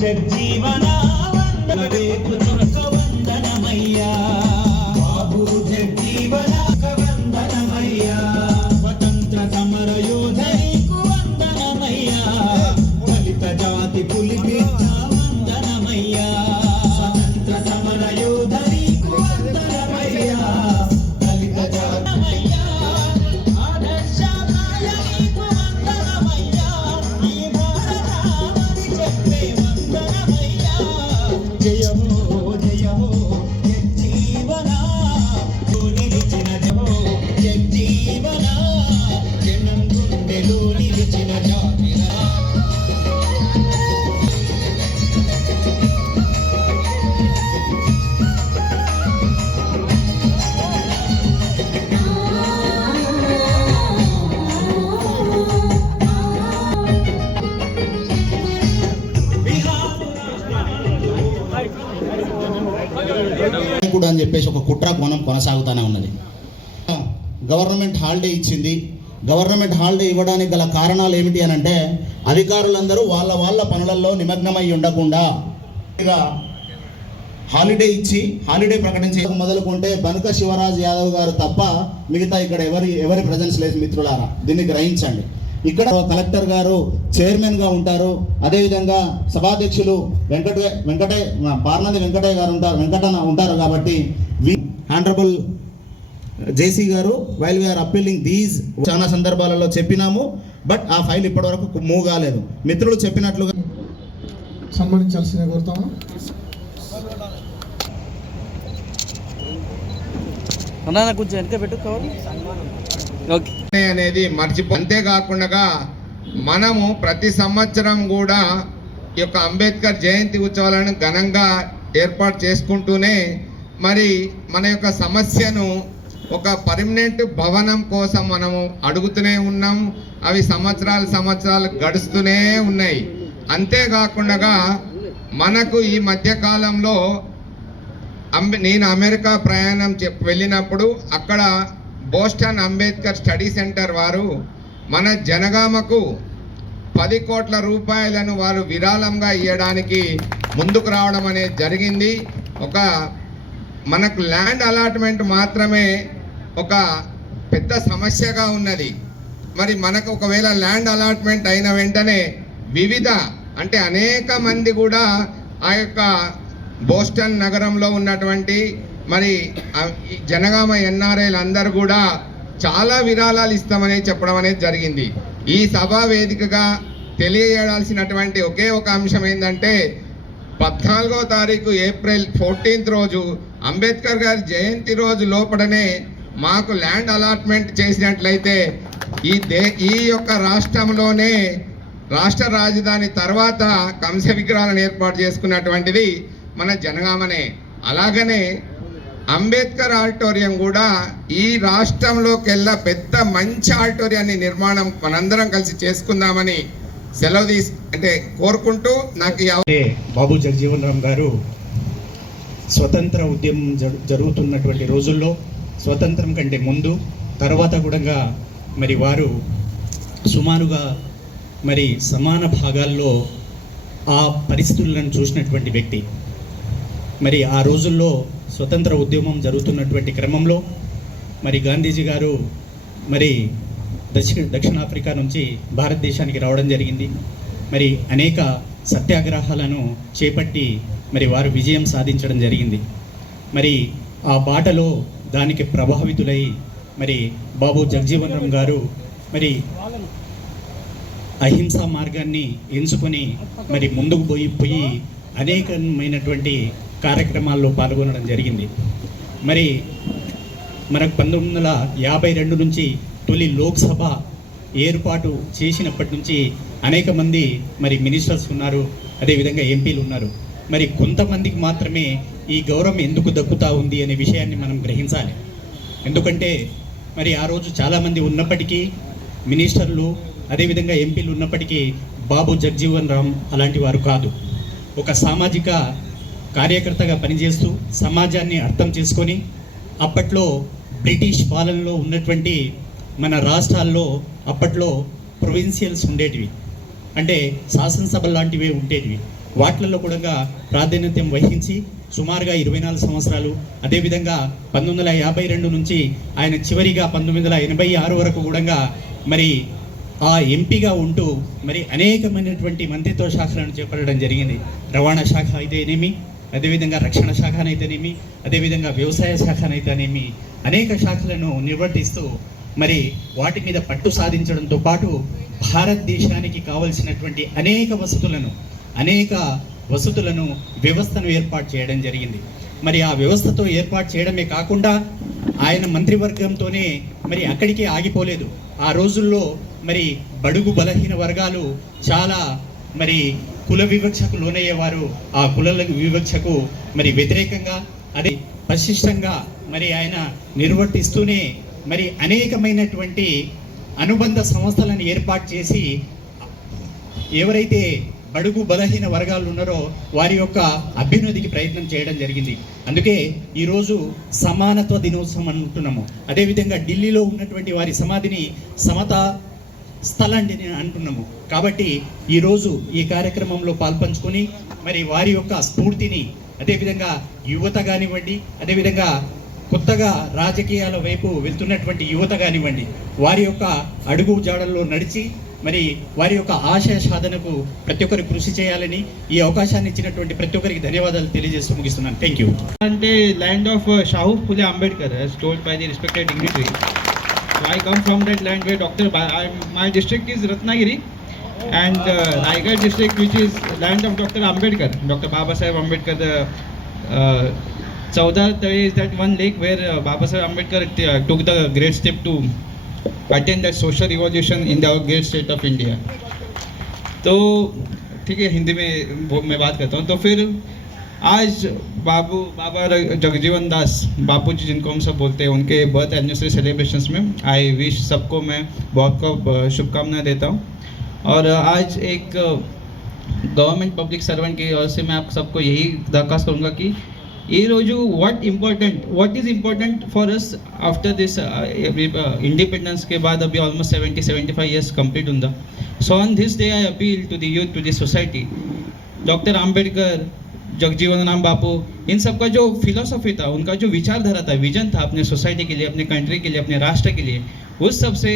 జగ్జీవన చెప్పేసి ఒక కుట్ర కోణం కొనసాగుతూనే ఉన్నది. గవర్నమెంట్ హాలిడే ఇచ్చింది. గవర్నమెంట్ హాలిడే ఇవ్వడానికి గల కారణాలు ఏమిటి అని అంటే అధికారులందరూ వాళ్ళ వాళ్ళ పనులలో నిమగ్నమై ఉండకుండా హాలిడే ఇచ్చి హాలిడే ప్రకటించే మొదలుకుంటే బనుక శివరాజ్ యాదవ్ గారు తప్ప మిగతా ఇక్కడ ఎవరి ఎవరి ప్రజెన్స్ లేదు మిత్రులారా? దీన్ని గ్రహించండి. ఇక్కడ కలెక్టర్ గారు చైర్మన్గా ఉంటారు. అదేవిధంగా సభాధ్యక్షులు వెంకట వెంకటే పార్నది వెంకటయ్య గారు ఉంటారు వెంకటన్న ఉంటారు కాబట్టి వి ఆనరబుల్ జేసీ గారు while we are appealing these చాలా సందర్భాలలో చెప్పినాము బట్ ఆ ఫైల్ ఇప్పటివరకు మూవ్ కాలేదు. మిత్రులు చెప్పినట్లుగా సన్మానించాల్సిందిగా కోరుతాము. అన్నా కొంచెం వెనక పెట్టు కవర్ ఓకే. అనేది మర్చిపో అంతేకాకుండా మనము ప్రతి సంవత్సరం కూడా ఈ యొక్క అంబేద్కర్ జయంతి ఉత్సవాలను ఘనంగా ఏర్పాటు చేసుకుంటూనే మరి మన యొక్క సమస్యను ఒక పర్మనెంట్ భవనం కోసం మనము అడుగుతూనే ఉన్నాం. అవి సంవత్సరాలు సంవత్సరాలు గడుస్తూనే ఉన్నాయి. అంతేకాకుండా మనకు ఈ మధ్యకాలంలో అంబే నేను అమెరికా ప్రయాణం చెప్ వెళ్ళినప్పుడు అక్కడ బోస్టన్ అంబేద్కర్ స్టడీ సెంటర్ వారు మన జనగామకు పది కోట్ల రూపాయలను వారు విరాళంగా ఇవ్వడానికి ముందుకు రావడం అనేది జరిగింది. ఒక మనకు ల్యాండ్ అలాట్మెంట్ మాత్రమే ఒక పెద్ద సమస్యగా ఉన్నది. మరి మనకు ఒకవేళ ల్యాండ్ అలాట్మెంట్ అయిన వెంటనే వివిధ అంటే అనేక మంది కూడా ఆ యొక్క బోస్టన్ నగరంలో ఉన్నటువంటి మరి జనగామ ఎన్ఆర్ఐలు అందరూ కూడా చాలా విరాళాలు ఇస్తామని చెప్పడం అనేది జరిగింది. ఈ సభా వేదికగా తెలియజేయాల్సినటువంటి ఒకే ఒక అంశం ఏంటంటే పద్నాలుగో తారీఖు ఏప్రిల్ ఫోర్టీన్త్ రోజు అంబేద్కర్ గారి జయంతి రోజు లోపలనే మాకు ల్యాండ్ అలాట్మెంట్ చేసినట్లయితే ఈ దే ఈ యొక్క రాష్ట్రంలోనే రాష్ట్ర రాజధాని తర్వాత కంస విగ్రహాలను ఏర్పాటు చేసుకున్నటువంటిది మన జనగామనే. అలాగనే అంబేద్కర్ ఆడిటోరియం కూడా ఈ రాష్ట్రంలోకెల్లా పెద్ద మంచి ఆడిటోరియాన్ని నిర్మాణం మనందరం కలిసి చేసుకుందామని సెలవు తీసు అంటే కోరుకుంటూ నాకు బాబు జగజీవన్ రామ్ గారు స్వతంత్ర ఉద్యమం జరుగుతున్నటువంటి రోజుల్లో స్వతంత్రం కంటే ముందు తర్వాత కూడా మరి వారు సుమారుగా మరి సమాన భాగాల్లో ఆ పరిస్థితులను చూసినటువంటి వ్యక్తి. మరి ఆ రోజుల్లో స్వతంత్ర ఉద్యమం జరుగుతున్నటువంటి క్రమంలో మరి గాంధీజీ గారు మరి దక్షిణ దక్షిణాఫ్రికా నుంచి భారతదేశానికి రావడం జరిగింది. మరి అనేక సత్యాగ్రహాలను చేపట్టి మరి వారు విజయం సాధించడం జరిగింది. మరి ఆ బాటలో దానికి ప్రభావితులై మరి బాబు జగజీవన్ రామ్ గారు మరి అహింసా మార్గాన్ని ఎంచుకొని మరి ముందుకు పోయి పోయి అనేకమైనటువంటి కార్యక్రమాల్లో పాల్గొనడం జరిగింది. మరి మనకు పంతొమ్మిది వందల యాభై రెండు నుంచి తొలి లోక్సభ ఏర్పాటు చేసినప్పటి నుంచి అనేక మంది మరి మినిస్టర్స్ ఉన్నారు అదేవిధంగా ఎంపీలు ఉన్నారు. మరి కొంతమందికి మాత్రమే ఈ గౌరవం ఎందుకు దక్కుతా ఉంది అనే విషయాన్ని మనం గ్రహించాలి. ఎందుకంటే మరి ఆ రోజు చాలామంది ఉన్నప్పటికీ మినిస్టర్లు అదేవిధంగా ఎంపీలు ఉన్నప్పటికీ బాబు జగ్జీవన్ రామ్ అలాంటి వారు కాదు. ఒక సామాజిక కార్యకర్తగా పనిచేస్తూ సమాజాన్ని అర్థం చేసుకొని అప్పట్లో బ్రిటిష్ పాలనలో ఉన్నటువంటి మన రాష్ట్రాల్లో అప్పట్లో ప్రొవిన్సియల్స్ ఉండేటివి. అంటే శాసనసభ లాంటివే ఉండేటివి. వాటిలలో కూడా ప్రాధాన్యత వహించి సుమారుగా ఇరవై నాలుగు సంవత్సరాలు. అదేవిధంగా పంతొమ్మిది వందల యాభై రెండు నుంచి ఆయన చివరిగా పంతొమ్మిది వందల ఎనభై ఆరు వరకు కూడా మరి ఆ ఎంపీగా ఉంటూ మరి అనేకమైనటువంటి మంత్రిత్వ శాఖలను చేపట్టడం జరిగింది. రవాణా శాఖ అయితేనేమి అదేవిధంగా రక్షణ శాఖనైతేనేమి అదేవిధంగా వ్యవసాయ శాఖనైతేనేమి అనేక శాఖలను నిర్వర్తిస్తూ మరి వాటి మీద పట్టు సాధించడంతో పాటు భారతదేశానికి కావలసినటువంటి అనేక వసతులను అనేక వసతులను వ్యవస్థను ఏర్పాటు చేయడం జరిగింది. మరి ఆ వ్యవస్థతో ఏర్పాటు చేయడమే కాకుండా ఆయన మంత్రివర్గంతోనే మరి అక్కడికే ఆగిపోలేదు. ఆ రోజుల్లో మరి బడుగు బలహీన వర్గాలు చాలా మరి కుల వివక్షకు లోనయ్యేవారు ఆ కుల వివక్షకు మరి వ్యతిరేకంగా అది పశిష్టంగా మరి ఆయన నిర్వర్తిస్తూనే మరి అనేకమైనటువంటి అనుబంధ సంస్థలను ఏర్పాటు చేసి ఎవరైతే బడుగు బలహీన వర్గాలు ఉన్నారో వారి యొక్క అభ్యున్నతికి ప్రయత్నం చేయడం జరిగింది. అందుకే ఈరోజు సమానత్వ దినోత్సవం అనుకుంటున్నాము అదేవిధంగా ఢిల్లీలో ఉన్నటువంటి వారి సమాధిని సమత స్థలాన్ని అంటున్నాము కాబట్టి ఈరోజు ఈ కార్యక్రమంలో పాల్పంచుకొని మరి వారి యొక్క స్ఫూర్తిని అదేవిధంగా యువత కానివ్వండి అదేవిధంగా కొత్తగా రాజకీయాల వైపు వెళ్తున్నటువంటి యువత కానివ్వండి వారి యొక్క అడుగు జాడల్లో నడిచి మరి వారి యొక్క ఆశయ సాధనకు ప్రతి ఒక్కరు కృషి చేయాలని ఈ అవకాశాన్ని ఇచ్చినటువంటి ప్రతి ఒక్కరికి ధన్యవాదాలు తెలియజేస్తూ ముగిస్తున్నాను. థ్యాంక్ యూ అంటే land of Shahu Phule Ambedkar stalled by the respected respected I come from that land where Dr. Ba- I, my district is Ratnagiri and uh, Raigad district which is land of Dr. Ambedkar, Dr. Baba Sahib Ambedkar. The uh, Chowdar there is that one lake where uh, Baba Sahib Ambedkar uh, took the great step to attain that social revolution in the great state of India. तो ठीक है हिंदी में मैं बात करता हूँ तो फिर आज बाबू, बाबा जगजीवन दास बापू जी जिनको हम सब बोलते हैं, उनके बर्थ एनिवर्सरी सेलिब्रेशंस में आई विश सबको मैं बहुत बहुत शुभकामनाएँ देता हूँ। और आज एक गवर्नमेंट पब्लिक सर्वेंट की ओर से मैं आप सबको यही दरखास्त करूँगा कि ये रोजू what important what is important for us after this independence के बाद अभी almost seventy seventy five years complete होंगे so on this day I appeal to the youth to the society doctor Ambedkar Jagjivan Ram Bapu, इन सबका जो philosophy था, उनका जो विचारधारा था विजन था अपने सोसाइटी के लिए, अपने कंट्री के लिए, अपने राष्ट्र के लिए उस सबसे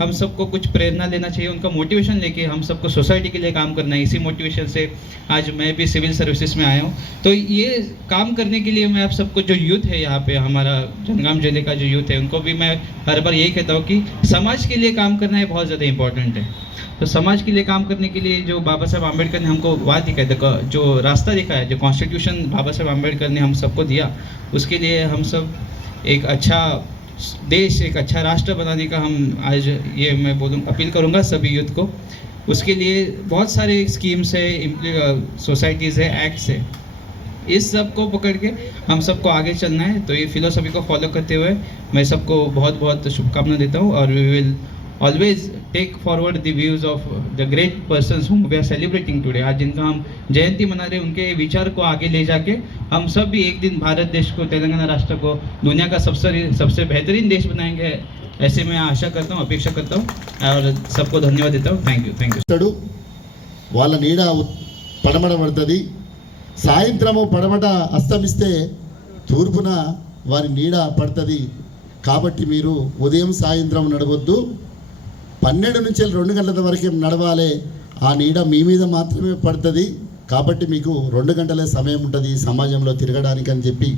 हम सबको कुछ प्रेरणा लेना चाहिए, उनका मोटिवेशन लेके हम सबको सोसाइटी के लिए काम करना है। इसी मोटिवेशन से आज मैं भी सिविल सर्विसेज़ में आया हूँ। तो ये काम करने के लिए मैं आप सबको जो यूथ है यहाँ पे, हमारा जनगाम ज़िले का जो यूथ है, उनको भी मैं हर बार यही कहता हूँ कि समाज के लिए काम करना है बहुत ज़्यादा इंपॉर्टेंट है। तो समाज के लिए काम करने के लिए जो बाबा साहब आम्बेडकर ने हमको बात दिखाई देखो, जो रास्ता दिखाया, जो कॉन्स्टिट्यूशन बाबा साहब आम्बेडकर ने हम सबको दिया, उसके लिए हम सब एक अच्छा देश एक अच्छा राष्ट्र बनाने का हम आज ये मैं बोलूँ, अपील करूँगा सभी यूथ को। उसके लिए बहुत सारे स्कीम्स है सोसाइटीज़ है एक्ट्स है। इस सबको पकड़ के हम सबको आगे चलना है। तो ये फिलोसफी को फॉलो करते हुए मैं सबको बहुत बहुत शुभकामना देता हूँ और we will always take forward the views of the great person whom we are celebrating today आज जिनका हम जयंती मना रहे हैं उनके विचार को आगे ले जाके हम सब भी एक दिन भारत देश को तेलंगाना राष्ट्र को दुनिया का सबसे सबसे बेहतरीन देश बनाएंगे ऐसे मैं आशा करता हूँ अपेक्षा करता हूँ और सबको धन्यवाद देता हूँ थैंक यू थैंक यू ఇస్తాడు వాళ్ళ నీడ పడమట పడుతుంది సాయంత్రము పడమట అస్తమిస్తే తూర్పున వారి నీడ పడుతుంది కాబట్టి మీరు ఉదయం సాయంత్రం నడవద్దు పన్నెండు నుంచి రెండు గంటల వరకు నడవాలి? ఆ నీడ మీ మీద మాత్రమే పడుతుంది. కాబట్టి మీకు రెండు గంటలే సమయం ఉంటుంది సమాజంలో తిరగడానికి అని చెప్పి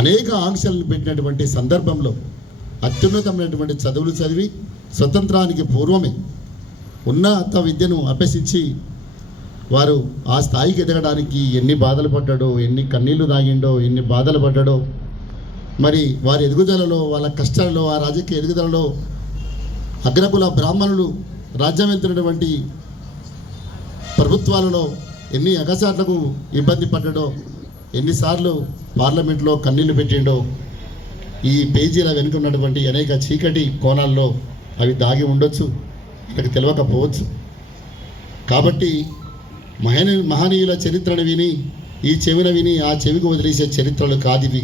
అనేక ఆంక్షలను పెట్టినటువంటి సందర్భంలో అత్యున్నతమైనటువంటి చదువులు చదివి స్వతంత్రానికి పూర్వమే ఉన్నత విద్యను అభ్యసించి వారు ఆ స్థాయికి ఎదగడానికి ఎన్ని బాధలు పడ్డాడో ఎన్ని కన్నీళ్ళు తాగిండో ఎన్ని బాధలు పడ్డాడో మరి వారి ఎదుగుదలలో వాళ్ళ కష్టాలలో ఆ రాజకీయ ఎదుగుదలలో అగ్రకుల బ్రాహ్మణులు రాజ్యం వెళ్తున్నటువంటి ప్రభుత్వాలలో ఎన్ని అగసాట్లకు ఇబ్బంది పడ్డాడో ఎన్నిసార్లు పార్లమెంట్లో కన్నీళ్ళు పెట్టిండో ఈ పేజీల వెనుక ఉన్నటువంటి అనేక చీకటి కోణాల్లో అవి దాగి ఉండొచ్చు మనకు తెలియకపోవచ్చు కాబట్టి మహనీ మహనీయుల చరిత్రను విని ఈ చెవిన విని ఆ చెవికి వదిలేసే చరిత్రలు కాదివి.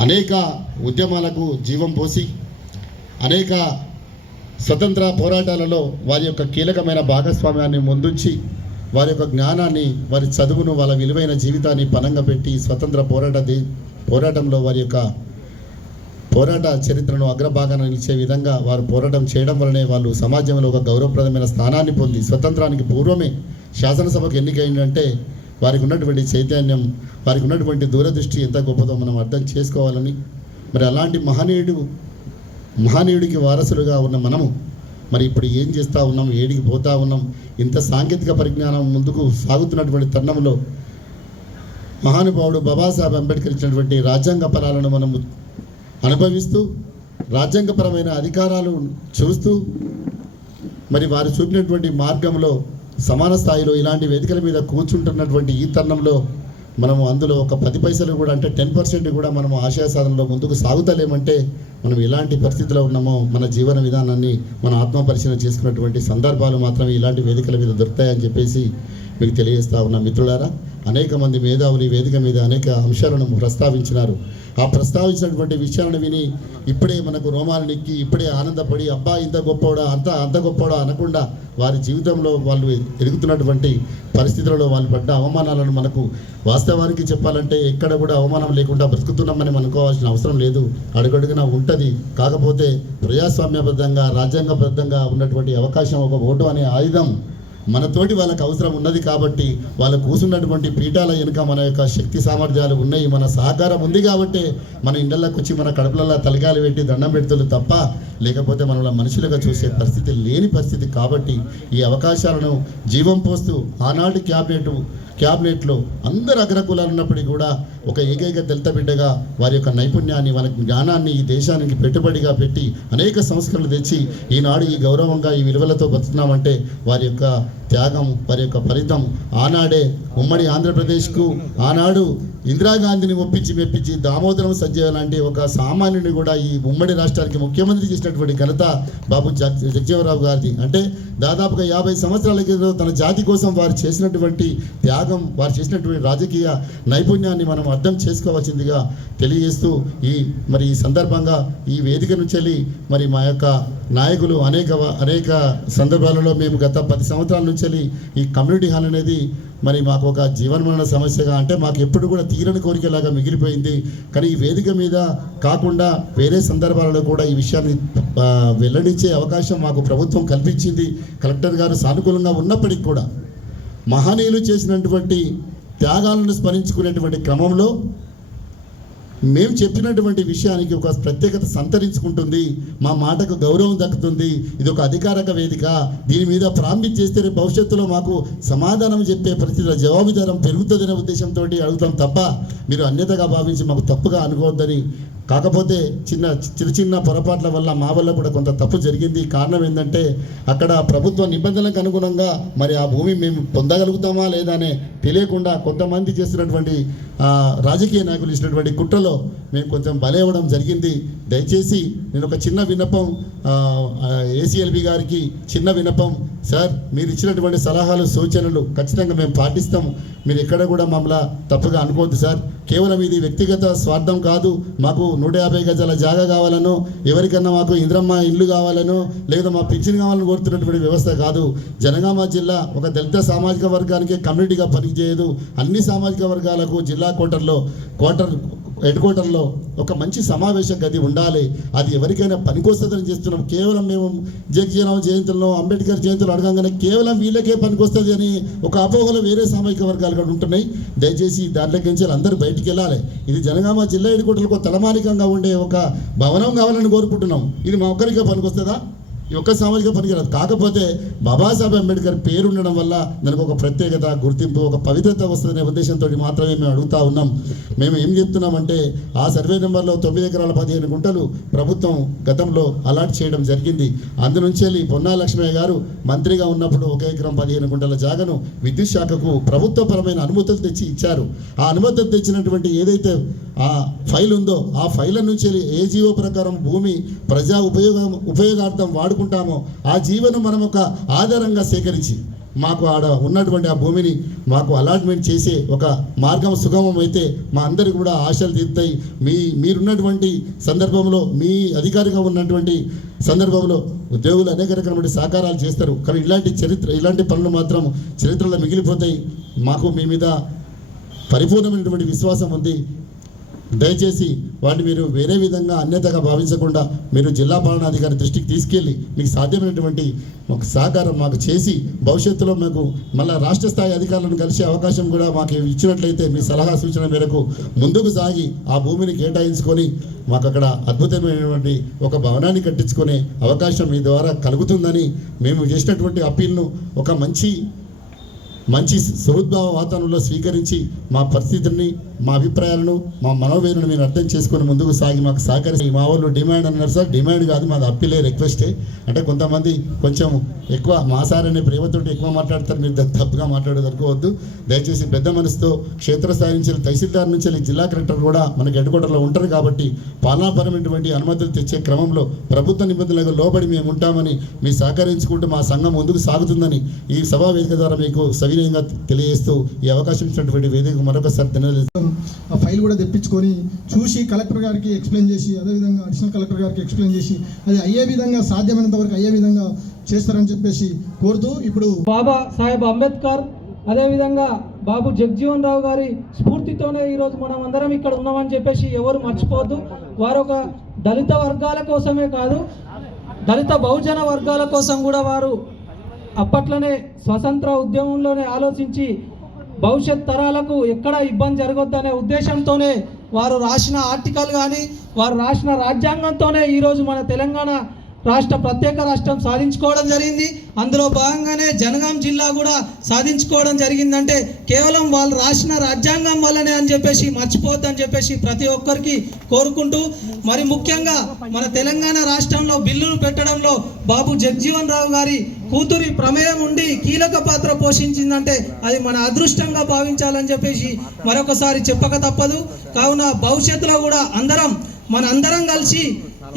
అనేక ఉద్యమాలకు జీవం పోసి అనేక స్వతంత్ర పోరాటాలలో వారి యొక్క కీలకమైన భాగస్వామ్యాన్ని ముందుంచి వారి యొక్క జ్ఞానాన్ని వారి చదువును వాళ్ళ విలువైన జీవితాన్ని పనంగా పెట్టి స్వతంత్ర పోరాట దే పోరాటంలో వారి యొక్క పోరాట చరిత్రను అగ్రభాగాన నిలిచే విధంగా వారు పోరాటం చేయడం వల్లనే వాళ్ళు సమాజంలో ఒక గౌరవప్రదమైన స్థానాన్ని పొంది స్వతంత్రానికి పూర్వమే శాసనసభకు ఎన్నికైందంటే వారికి ఉన్నటువంటి చైతన్యం వారికి ఉన్నటువంటి దూరదృష్టి ఎంత గొప్పదో మనం అర్థం చేసుకోవాలని. మరి అలాంటి మహనీయుడు మహనీయుడికి వారసులుగా ఉన్న మనము మరి ఇప్పుడు ఏం చేస్తూ ఉన్నాం ఏడికి పోతా ఉన్నాం ఇంత సాంకేతిక పరిజ్ఞానం ముందుకు సాగుతున్నటువంటి తరుణంలో మహానుభావుడు బాబాసాహెబ్ అంబేద్కర్ ఇచ్చినటువంటి రాజ్యాంగ ఫలాలను మనము అనుభవిస్తూ రాజ్యాంగపరమైన అధికారాలు చూస్తూ మరి వారు చూపినటువంటి మార్గంలో సమాన స్థాయిలో ఇలాంటి వేదికల మీద కూర్చుంటున్నటువంటి ఈ తరుణంలో మనము అందులో ఒక పది పైసలు కూడా అంటే టెన్ పర్సెంట్ కూడా మనము ఆశయ సాధనలో ముందుకు సాగుతలేమంటే మనం ఎలాంటి పరిస్థితిలో ఉన్నామో మన జీవన విధానాన్ని మన ఆత్మ పరిశీలన చేసుకున్నటువంటి సందర్భాలు మాత్రమే ఇలాంటి వేదికల మీద దొరుకుతాయని చెప్పేసి మీకు తెలియజేస్తా ఉన్న మిత్రులారా. అనేక మంది మేధావులు ఈ వేదిక మీద అనేక అంశాలను ప్రస్తావించినారు. ఆ ప్రస్తావించినటువంటి విషయాలను విని ఇప్పుడే మనకు రోమాలు నెక్కి ఇప్పుడే ఆనందపడి అబ్బా ఇంత గొప్పవాడా అంత అంత గొప్పవాడా అనకుండా వారి జీవితంలో వాళ్ళు ఎదుగుతున్నటువంటి పరిస్థితులలో వాళ్ళు పడ్డ అవమానాలను మనకు వాస్తవానికి చెప్పాలంటే ఎక్కడ కూడా అవమానం లేకుండా బ్రతుకుతున్నామని అనుకోవాల్సిన అవసరం లేదు. అడుగడుగునా ఉంటుంది. కాకపోతే ప్రజాస్వామ్యబద్ధంగా రాజ్యాంగబద్ధంగా ఉన్నటువంటి అవకాశం ఒక ఓటు అనే ఆయుధం మనతోటి వాళ్ళకి అవసరం ఉన్నది కాబట్టి వాళ్ళు కూర్చున్నటువంటి పీఠాల వెనుక మన యొక్క శక్తి సామర్థ్యాలు ఉన్నాయి మన సహకారం ఉంది కాబట్టి మన ఇండ్లకు వచ్చి మన కడుపులలో తలగాలు పెట్టి దండం పెడుతుంది తప్ప లేకపోతే మనల్ని మనుషులుగా చూసే పరిస్థితి లేని పరిస్థితి కాబట్టి ఈ అవకాశాలను జీవం పోస్తూ ఆనాటి క్యాబినెట్ క్యాబినెట్లో అందరు అగ్రకులాలు ఉన్నప్పటికీ కూడా ఒక ఏకైక దళిత బిడ్డగా వారి యొక్క నైపుణ్యాన్ని వాళ్ళ జ్ఞానాన్ని ఈ దేశానికి పెట్టుబడిగా పెట్టి అనేక సంస్కరణలు తెచ్చి ఈనాడు ఈ గౌరవంగా ఈ విలువలతో బతుకుతున్నామంటే వారి యొక్క త్యాగం వారి యొక్క ఫలితం ఆనాడే ఉమ్మడి ఆంధ్రప్రదేశ్కు ఆనాడు ఇందిరాగాంధీని ఒప్పించి మెప్పించి దామోదరం సంజయ్ లాంటి ఒక సామాన్యుని కూడా ఈ ఉమ్మడి రాష్ట్రానికి ముఖ్యమంత్రి చేసినటువంటి ఘనత బాబు జగ్ గారిది. అంటే దాదాపుగా యాభై సంవత్సరాల క్రితం తన జాతి కోసం వారు చేసినటువంటి త్యాగం వారు చేసినటువంటి రాజకీయ నైపుణ్యాన్ని మనం అర్థం చేసుకోవాల్సిందిగా తెలియజేస్తూ ఈ మరి ఈ సందర్భంగా ఈ వేదిక నుంచి వెళ్ళి మరి మా యొక్క నాయకులు అనేక అనేక సందర్భాలలో మేము గత పది సంవత్సరాల నుంచి వెళ్ళి ఈ కమ్యూనిటీ హాల్ అనేది మరి మాకు ఒక జీవనమరణ సమస్యగా అంటే మాకు ఎప్పుడు కూడా తీరని కోరికలాగా మిగిలిపోయింది. కానీ ఈ వేదిక మీద కాకుండా వేరే సందర్భాలలో కూడా ఈ విషయాన్ని వెల్లడించే అవకాశం మాకు ప్రభుత్వం కల్పించింది. కలెక్టర్ గారు సానుకూలంగా ఉన్నప్పటికీ కూడా మహనీయులు చేసినటువంటి త్యాగాలను స్మరించుకునేటువంటి క్రమంలో మేము చెప్పినటువంటి విషయానికి ఒక ప్రత్యేకత సంతరించుకుంటుంది. మా మాటకు గౌరవం దక్కుతుంది. ఇది ఒక అధికారక వేదిక. దీని మీద ప్రారంభించేస్తే చేస్తే భవిష్యత్తులో మాకు సమాధానం చెప్పే పరిస్థితుల జవాబుదారం పెరుగుతుందనే ఉద్దేశంతో అడుగుతాం తప్ప మీరు అన్యతగా భావించి మాకు తప్పుగా అనుకోవద్దని కాకపోతే చిన్న చిన్న చిన్న పొరపాట్ల వల్ల మా వల్ల కూడా కొంత తప్పు జరిగింది. కారణం ఏంటంటే అక్కడ ప్రభుత్వ నిబంధనలకు అనుగుణంగా మరి ఆ భూమి మేము పొందగలుగుతామా లేదా అనే తెలియకుండా కొంతమంది చేస్తున్నటువంటి రాజకీయ నాయకులు ఇచ్చినటువంటి కుట్రలో మేము కొంచెం బలవ్వడం జరిగింది. దయచేసి నేను ఒక చిన్న విన్నపం ఏసీఎల్బి గారికి చిన్న విన్నపం. సార్ మీరు ఇచ్చినటువంటి సలహాలు సూచనలు ఖచ్చితంగా మేము పాటిస్తాం. మీరు ఎక్కడ కూడా మమ్మల్ని తప్పుగా అనుకోవద్దు సార్. కేవలం ఇది వ్యక్తిగత స్వార్థం కాదు. మాకు నూట యాభై గజాల జాగా కావాలనో ఎవరికన్నా మాకు ఇంద్రమ్మ ఇల్లు కావాలనో లేదా మా పింఛన్ కావాలని కోరుతున్నటువంటి వ్యవస్థ కాదు. జనగామ జిల్లా ఒక దళిత సామాజిక వర్గానికి కమ్యూనిటీగా పనిచేయదు. అన్ని సామాజిక వర్గాలకు జిల్లా క్వార్టర్లో క్వార్టర్ హెడ్క్వార్టర్లో ఒక మంచి సమావేశ గది ఉండాలి. అది ఎవరికైనా పనికొస్తుందని చేస్తున్నాం. కేవలం మేము జగజీరావు జయంతులను అంబేద్కర్ జయంతులు అడగంగానే కేవలం వీళ్ళకే పనికొస్తుంది అని ఒక అపోహలు వేరే సామాజిక వర్గాలు కూడా ఉంటున్నాయి. దయచేసి దాంట్లోకి నుంచి అందరూ బయటికి వెళ్ళాలి. ఇది జనగామ జిల్లా హెడ్క్వార్టర్లకు తలమానికంగా ఉండే ఒక భవనం కావాలని కోరుకుంటున్నాం. ఇది మా ఒక్కరికే పనికొస్తుందా? ఈ ఒక్క సామాజిక పనికిరాదు కాకపోతే బాబాసాహెబ్ అంబేద్కర్ పేరు ఉండడం వల్ల దానికి ఒక ప్రత్యేకత గుర్తింపు ఒక పవిత్రత వస్తుందనే ఉద్దేశంతో మాత్రమే మేము అడుగుతా ఉన్నాం. మేము ఏం చెప్తున్నామంటే ఆ సర్వే నెంబర్లో తొమ్మిది ఎకరాల పదిహేను గుంటలు ప్రభుత్వం గతంలో అలాట్ చేయడం జరిగింది. అందు నుంచి వెళ్ళి పొన్నా లక్ష్మయ్య గారు మంత్రిగా ఉన్నప్పుడు ఒక ఎకరం పదిహేను గుంటల జాగను విద్యుత్ శాఖకు ప్రభుత్వపరమైన అనుమతులు తెచ్చి ఇచ్చారు. ఆ అనుమతులు తెచ్చినటువంటి ఏదైతే ఆ ఫైల్ ఉందో ఆ ఫైల్ నుంచి వెళ్ళి ప్రకారం భూమి ప్రజా ఉపయోగం ఉపయోగార్థం వాడు వాడుకుంటామో ఆ జీవనం మనం ఒక ఆధారంగా సేకరించి మాకు ఆడ ఉన్నటువంటి ఆ భూమిని మాకు అలాట్మెంట్ చేసే ఒక మార్గం సుగమం అయితే మా అందరికి కూడా ఆశలు తీరుతాయి. మీ మీరున్నటువంటి సందర్భంలో మీ అధికారిగా ఉన్నటువంటి సందర్భంలో ఉద్యోగులు అనేక రకమైన సహకారాలు చేస్తారు. కానీ ఇలాంటి చరిత్ర ఇలాంటి పనులు మాత్రం చరిత్రలో మిగిలిపోతాయి. మాకు మీ మీద పరిపూర్ణమైనటువంటి విశ్వాసం ఉంది. దయచేసి వాటిని మీరు వేరే విధంగా అన్యతగా భావించకుండా మీరు జిల్లా పాలనాధికారి దృష్టికి తీసుకెళ్ళి మీకు సాధ్యమైనటువంటి ఒక సహకారం మాకు చేసి భవిష్యత్తులో మాకు మళ్ళీ రాష్ట్ర స్థాయి అధికారులను కలిసే అవకాశం కూడా మాకు ఇచ్చినట్లయితే మీ సలహా సూచన మేరకు ముందుకు సాగి ఆ భూమిని కేటాయించుకొని మాకు అక్కడ అద్భుతమైనటువంటి ఒక భవనాన్ని కట్టించుకునే అవకాశం మీ ద్వారా కలుగుతుందని మేము చేసినటువంటి అప్పీల్ను ఒక మంచి మంచి సౌద్భావ వాతావరణంలో స్వీకరించి మా పరిస్థితుల్ని మా అభిప్రాయాలను మా మనోవేదనను మీరు అర్థం చేసుకుని ముందుకు సాగి మాకు సహకరించి మా వాళ్ళు డిమాండ్ అన్నారు సార్. డిమాండ్ కాదు మాది అప్పీలే రిక్వెస్టే. అంటే కొంతమంది కొంచెం ఎక్కువ మా సార్ అనే ప్రేమతో ఎక్కువ మాట్లాడతారు మీరు తప్పుగా మాట్లాడదనుకోవద్దు. దయచేసి పెద్ద మనసుతో క్షేత్రస్థాయి నుంచి తహసీల్దార్ నుంచి జిల్లా కలెక్టర్ కూడా మనకి హెడ్ క్వార్టర్లో ఉంటారు కాబట్టి పాలనాపరమైనటువంటి అనుమతులు తెచ్చే క్రమంలో ప్రభుత్వ నిబంధనలకు లోబడి మేము ఉంటామని మీ సహకరించుకుంటూ మా సంఘం ముందుకు సాగుతుందని ఈ సభా వేదిక ద్వారా మీకు సవినయంగా తెలియజేస్తూ ఈ అవకాశం ఇచ్చినటువంటి వేదిక మరొకసారి ధన్యవాదాలు ఆ ఫైల్ కూడా తెప్పించుకొని చూసి కలెక్టర్ గారికి ఎక్స్ప్లెయిన్ చేసి అదేవిధంగా అడిషనల్ కలెక్టర్ గారికి ఎక్స్ప్లెయిన్ చేసి అది అయ్యే విధంగా సాధ్యమైనంత వరకు అయ్యే విధంగా చేస్తారని చెప్పేసి కోరుతూ ఇప్పుడు బాబా సాహెబ్ అంబేద్కర్ అదేవిధంగా బాబు జగజీవన్ రావు గారి స్ఫూర్తితోనే ఈరోజు మనం అందరం ఇక్కడ ఉన్నామని చెప్పేసి ఎవరు మర్చిపోవద్దు. వారు ఒక దళిత వర్గాల కోసమే కాదు దళిత బహుజన వర్గాల కోసం కూడా వారు అప్పట్లోనే స్వతంత్ర ఉద్యమంలోనే ఆలోచించి భవిష్యత్ తరాలకు ఎక్కడ ఇబ్బంది జరగొద్దనే ఉద్దేశంతోనే వారు రాసిన ఆర్టికల్ కానీ వారు రాసిన రాజ్యాంగంతోనే ఈరోజు మన తెలంగాణ రాష్ట్ర ప్రత్యేక రాష్ట్రం సాధించుకోవడం జరిగింది. అందులో భాగంగానే జనగాం జిల్లా కూడా సాధించుకోవడం జరిగిందంటే కేవలం వాళ్ళు రాసిన రాజ్యాంగం వల్లనే అని చెప్పేసి మర్చిపోవద్దని చెప్పేసి ప్రతి ఒక్కరికి కోరుకుంటూ మరి ముఖ్యంగా మన తెలంగాణ రాష్ట్రంలో బిల్లులు పెట్టడంలో బాబు జగజీవన్ రావు గారి కూతురి ప్రమేయం ఉండి కీలక పాత్ర పోషించిందంటే అది మన అదృష్టంగా భావించాలని చెప్పేసి మరొకసారి చెప్పక తప్పదు. కావున భవిష్యత్తులో కూడా అందరం మన అందరం కలిసి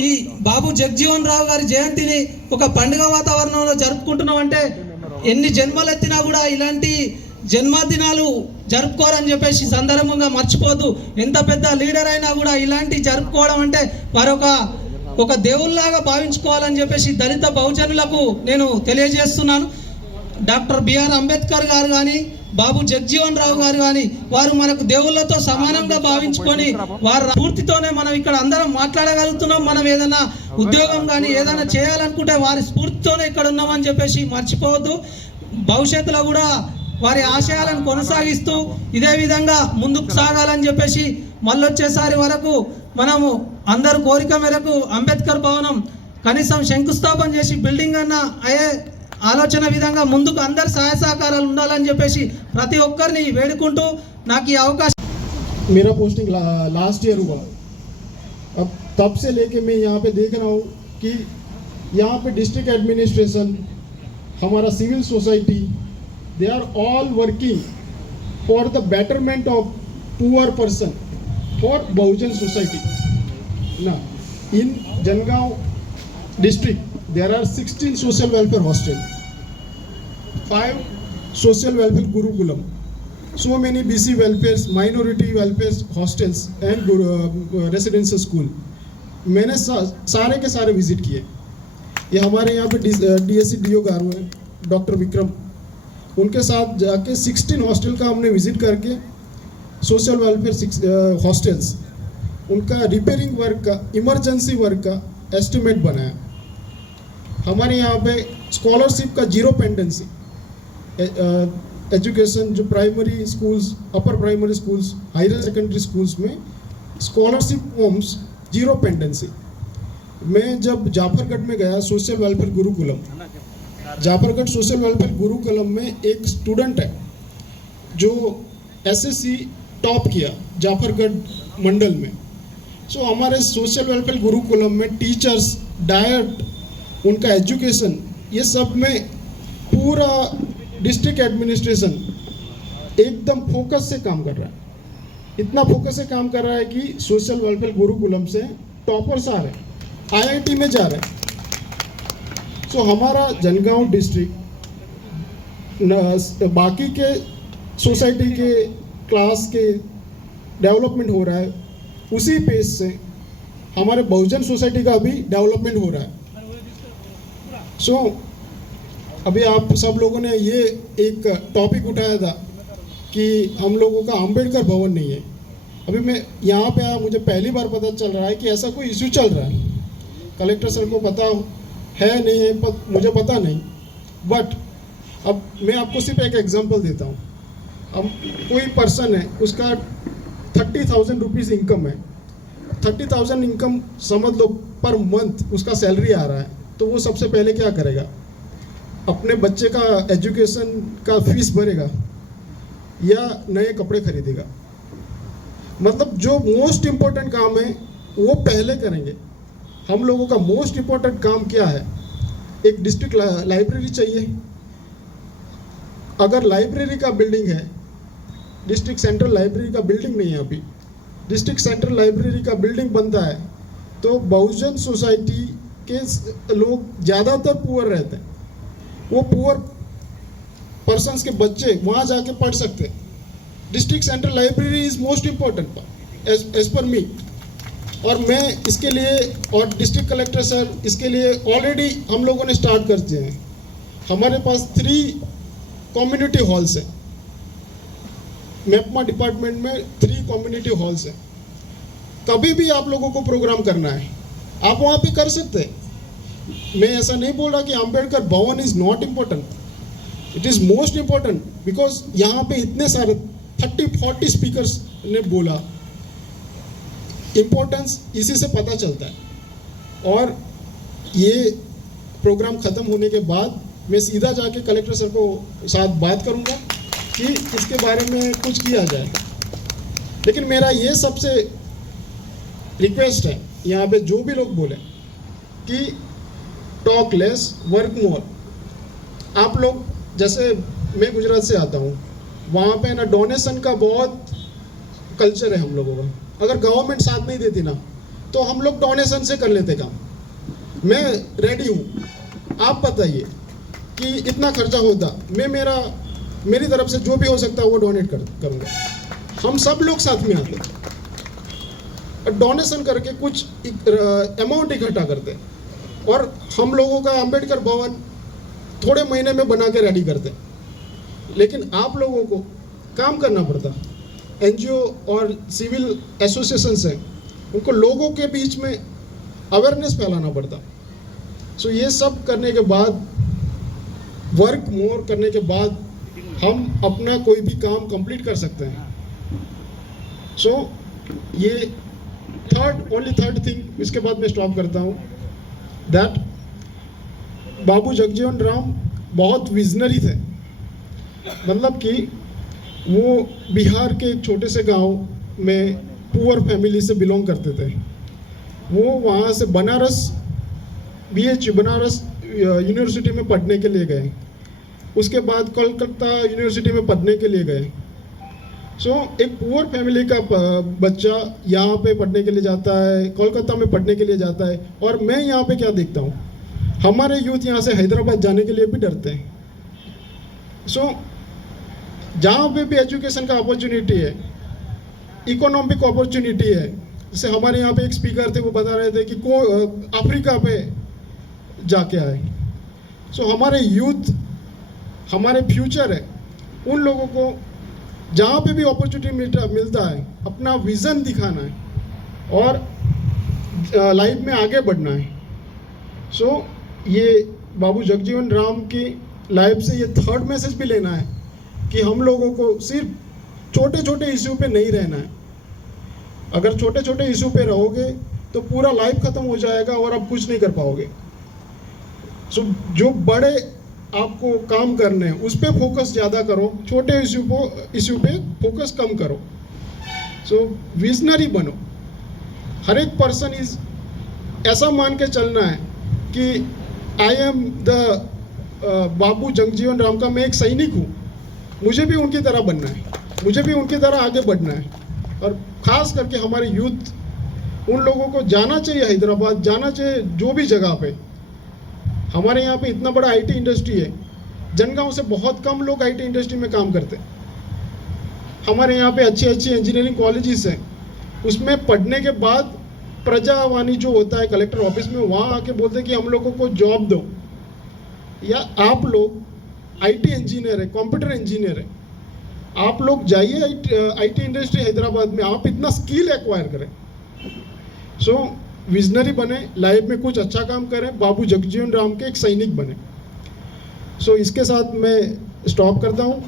ఈ బాబు జగజీవన్ రావు గారి జయంతిని ఒక పండుగ వాతావరణంలో జరుపుకుంటున్నాం అంటే ఎన్ని జన్మలు ఎత్తినా కూడా ఇలాంటి జన్మదినాలు జరుపుకోరని చెప్పేసి సందర్భంగా మర్చిపోదు ఎంత పెద్ద లీడర్ అయినా కూడా ఇలాంటి జరుపుకోవడం అంటే మరొక ఒక దేవుళ్ళలాగా భావించుకోవాలని చెప్పేసి దళిత బహుజనులకు నేను తెలియజేస్తున్నాను. డాక్టర్ బిఆర్ అంబేద్కర్ గారు కానీ బాబు జగజీవన్ రావు గారు కానీ వారు మనకు దేవుళ్ళతో సమానంగా భావించుకొని వారి స్ఫూర్తితోనే మనం ఇక్కడ అందరం మాట్లాడగలుగుతున్నాం. మనం ఏదైనా ఉద్యోగం కానీ ఏదైనా చేయాలనుకుంటే వారి స్ఫూర్తితోనే ఇక్కడ ఉన్నామని చెప్పేసి మర్చిపోవద్దు. భవిష్యత్తులో కూడా వారి ఆశయాలను కొనసాగిస్తూ ఇదే విధంగా ముందుకు సాగాలని చెప్పేసి మళ్ళొచ్చేసారి వరకు మనము అందరు కోరిక మేరకు అంబేద్కర్ భవనం కనీసం శంకుస్థాపన చేసి బిల్డింగ్ అన్న అయ్యే ఆలోచన విధంగా ముందుకు అందరు సహాయ సహకారాలు ఉండాలని చెప్పేసి ప్రతి ఒక్కరిని వేడుకుంటూ నాకు ఈ అవకాశం मेरा पोस्टिंग ला, लास्ट ईयर हुआ अब तब से लेके मैं यहाँ पे देख रहा हूँ कि यहाँ पे डिस्ट्रिक्ट एडमिनिस्ट्रेशन हमारा civil society they are all working for the betterment of poor person for Bahujan society ना in Jangaon district there are 16 social welfare hostel five social welfare gurukulam so many bc welfares minority welfare hostels and uh, residential school मैंने सारे के सारे visit किए ये हमारे यहाँ पे D S C D O गारू हैं डॉक्टर विक्रम उनके साथ जाके 16 हॉस्टल का हमने विज़िट करके सोशल वेलफेयर हॉस्टल्स उनका रिपेयरिंग वर्क का इमरजेंसी वर्क का एस्टिमेट बनाया हमारे यहाँ पे स्कॉलरशिप का ज़ीरो पेंडेंसी एजुकेशन जो primary schools upper primary schools higher secondary schools में स्कॉलरशिप फॉर्म्स ज़ीरो पेंडेंसी मैं जब जाफरगढ़ में गया social welfare gurukulam Jafargadh social welfare gurukulam में एक स्टूडेंट है जो एसएससी टॉप किया जाफरगढ़ मंडल में. सो so, हमारे सोशल वेलफेयर गुरुकुलम में टीचर्स डायट उनका एजुकेशन, ये सब में पूरा डिस्ट्रिक्ट एडमिनिस्ट्रेशन एकदम फोकस से काम कर रहा है। इतना फोकस से काम कर रहा है कि सोशल वेलफेयर गुरुकुलम से टॉपर्स आ रहे हैं आईआईटी में जा रहे हैं। सो हमारा जनगांव डिस्ट्रिक्ट बाकी के सोसाइटी के क्लास के डेवलपमेंट हो रहा है, उसी पेस से हमारे बहुजन सोसाइटी का भी डेवलपमेंट हो रहा है। सो so, अभी आप सब लोगों ने ये एक टॉपिक उठाया था कि हम लोगों का अंबेडकर भवन नहीं है। अभी मैं यहाँ पे आया मुझे पहली बार पता चल रहा है कि ऐसा कोई इशू चल रहा है। कलेक्टर सर को पता है नहीं है पत, मुझे पता नहीं। बट अब मैं आपको सिर्फ़ एक एग्जांपल देता हूँ। अब कोई पर्सन है उसका थर्टी थाउज़ेंड रुपीज़ इनकम है। थर्टी थाउज़ेंड इनकम समझ लो पर मंथ उसका सैलरी आ रहा है। तो वो सबसे पहले क्या करेगा? अपने बच्चे का एजुकेशन का फ़ीस भरेगा या नए कपड़े खरीदेगा। मतलब जो मोस्ट इम्पोर्टेंट काम है, वो पहले करेंगे। हम लोगों का मोस्ट इम्पोर्टेंट काम क्या है? एक डिस्ट्रिक्ट लाइब्रेरी चाहिए। अगर लाइब्रेरी का बिल्डिंग है डिस्ट्रिक्ट सेंट्रल लाइब्रेरी का बिल्डिंग नहीं है अभी। डिस्ट्रिक्ट सेंट्रल लाइब्रेरी का बिल्डिंग बनता है तो बहुजन सोसाइटी के लोग ज़्यादातर पुअर रहते हैं। वो पुअर पर्सन्स के बच्चे वहाँ जाके पढ़ सकते हैं। District central library is most important as per me और मैं इसके लिए, और डिस्ट्रिक्ट कलेक्टर सर इसके लिए ऑलरेडी हम लोगों ने स्टार्ट कर दिए हैं। हमारे पास थ्री कम्युनिटी हॉल्स हैं। मेपमा डिपार्टमेंट में थ्री कम्युनिटी हॉल्स हैं। कभी भी आप लोगों को प्रोग्राम करना है। आप वहाँ पे कर सकते हैं। मैं ऐसा नहीं बोल रहा कि Ambedkar Bhavan is not important it is most important because यहाँ पे इतने सारे थर्टी फोर्टी स्पीकर्स ने बोला। इम्पोर्टेंस इसी से पता चलता है। और ये प्रोग्राम ख़त्म होने के बाद मैं सीधा जाके कलेक्टर सर को साथ बात करूँगा कि इसके बारे में कुछ किया जाए। लेकिन मेरा ये सबसे रिक्वेस्ट है, यहाँ पे जो भी लोग बोले, कि टॉक लेस वर्क मोर आप लोग, जैसे मैं गुजरात से आता हूँ, वहाँ पे ना डोनेशन का बहुत कल्चर है हम लोगों का। अगर गवर्नमेंट साथ नहीं देती ना तो हम लोग डोनेशन से कर लेते काम। मैं रेडी हूँ। आप बताइए कि इतना खर्चा होता, मैं मेरा, मेरी तरफ़ से जो भी हो सकता है वो डोनेट कर, करूँगा। हम सब लोग साथ में आते डोनेशन करके कुछ अमाउंट इकट्ठा करते हैं। और हम लोगों का अंबेडकर भवन थोड़े महीने में बना के रेडी करते लेकिन आप लोगों को काम करना पड़ता। एनजीओ और सिविल एसोसिएशन से उनको लोगों के बीच में अवेयरनेस फैलाना पड़ता। सो ये सब करने के बाद वर्क मोर करने के बाद हम अपना कोई भी काम कंप्लीट कर सकते हैं। सो so, ये थर्ड ओनली थर्ड थिंग इसके बाद मैं स्टॉप करता हूँ। दैट बाबू जगजीवन राम बहुत विजनरी थे। मतलब कि वो बिहार के एक छोटे से गाँव में पुअर फैमिली से बिलोंग करते थे। वो वहाँ से बनारस बीएच बनारस यूनिवर्सिटी में पढ़ने के लिए गए। उसके बाद कोलकाता यूनिवर्सिटी में पढ़ने के लिए गए। सो so, एक पुअर फैमिली का बच्चा यहाँ पे पढ़ने के लिए जाता है कोलकाता में पढ़ने के लिए जाता है। और मैं यहाँ पे क्या देखता हूँ? हमारे यूथ यहाँ से हैदराबाद जाने के लिए भी डरते हैं। सो so, जहाँ पे भी एजुकेशन का अपॉर्चुनिटी है इकोनॉमिक अपॉर्चुनिटी है जैसे हमारे यहाँ पे एक स्पीकर थे वो बता रहे थे कि को अफ्रीका पे जाके आए। सो so, हमारे यूथ हमारे फ्यूचर है उन लोगों को जहाँ पे भी अपॉर्चुनिटी मिलता मिलता है अपना विज़न दिखाना है और लाइफ में आगे बढ़ना है। सो so, ये बाबू जगजीवन राम की लाइफ से ये थर्ड मैसेज भी लेना है कि हम लोगों को सिर्फ़ छोटे छोटे इश्यू पे नहीं रहना है। अगर छोटे छोटे इशू पे रहोगे तो पूरा लाइफ खत्म हो जाएगा और आप कुछ नहीं कर पाओगे। सो so, जो बड़े आपको काम करने हैं उस पर फोकस ज़्यादा करो छोटे इशू को इशू पे फोकस कम करो। सो so, विजनरी बनो। हर एक पर्सन इज़ ऐसा मान के चलना है कि I am the Babu Jagjivan Ram का मैं एक सैनिक हूँ। मुझे भी उनकी तरह बनना है मुझे भी उनकी तरह आगे बढ़ना है। और ख़ास करके हमारे यूथ उन लोगों को जाना चाहिए हैदराबाद जाना चाहिए जो भी जगह पे। हमारे यहाँ पे इतना बड़ा आईटी इंडस्ट्री है, जनगांव से बहुत कम लोग आईटी इंडस्ट्री में काम करते हैं। हमारे यहाँ पे अच्छी अच्छी इंजीनियरिंग कॉलेजेस हैं। उसमें पढ़ने के बाद प्रजावाणी जो होता है कलेक्टर ऑफ़िस में, वहाँ आके बोलते कि हम लोगों को जॉब दो। या आप लोग आईटी इंजीनियर है कंप्यूटर इंजीनियर है, आप लोग जाइए आईटी इंडस्ट्री हैदराबाद में, आप इतना स्किल एक्वायर करें। सो विजनरी बने लाइफ में कुछ अच्छा काम करें बाबू जगजीवन राम के एक सैनिक बने सो इसके साथ मैं स्टॉप करता हूँ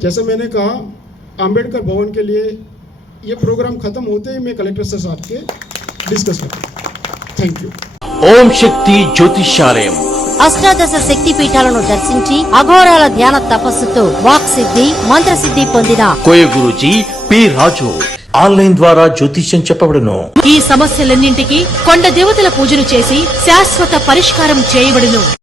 जैसे मैंने कहा अंबेडकर भवन के लिए ये प्रोग्राम ख़त्म होते ही मैं कलेक्टर से साथ के डिस्कस करता हूँ थैंक यू ఓం శక్తి జ్యోతిష్యాలయం అష్టాదశ శక్తి పీఠాలను దర్శించి అఘోరాల ధ్యాన తపస్సుతో వాక్ సిద్ధి మంత్రసిద్ధి పొందిన కోయ గురూజీ పి రాజు ఆన్లైన్ ద్వారా జ్యోతిష్యం చెప్పబడును. ఈ సమస్యలన్నింటికి కొండ దేవతల పూజలు చేసి శాశ్వత పరిష్కారం చేయబడును.